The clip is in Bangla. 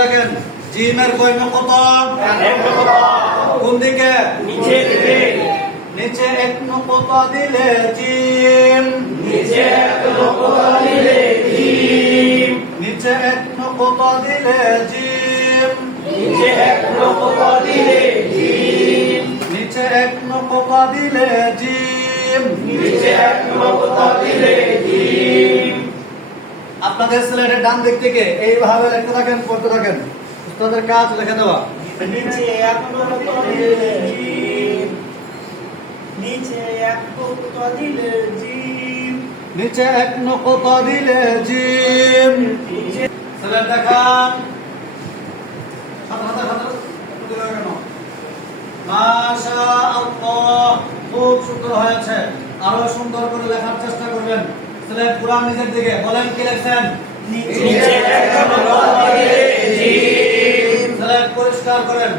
দেখেন জিমের কয় নকতা কোন দিকে নিচে এক নকতা দিলে জিম নিচে এক নকতা দিলে জিম নিচে এক নকতা দিলে জিম নিচে এক নকতা দিলে জিম নিচে এক নকতা দিলে জিম নিচে এক নকতা দিলে জিম। আপনাদের স্লাইডের ডান দিক থেকে এইভাবে লিখতে থাকেন, পড়তে থাকেন। উস্তাদের কাজ লিখে দেওয়া। নিচে এক নকতা দিলে জিম নিচে এক নকতা দিলে জিম নিচে এক নকতা দিলে জিম। স্লাইড দেখান। মাশাআল্লাহ, খুব সুন্দর হয়েছে। আরো সুন্দর করে লেখার চেষ্টা করবেন। স্লাইড পুরা নিজের দিকে বলেন, কি লিখছেন? নিচে এক নকতা দিলে জিম স্লাইড পরিষ্কার করেন।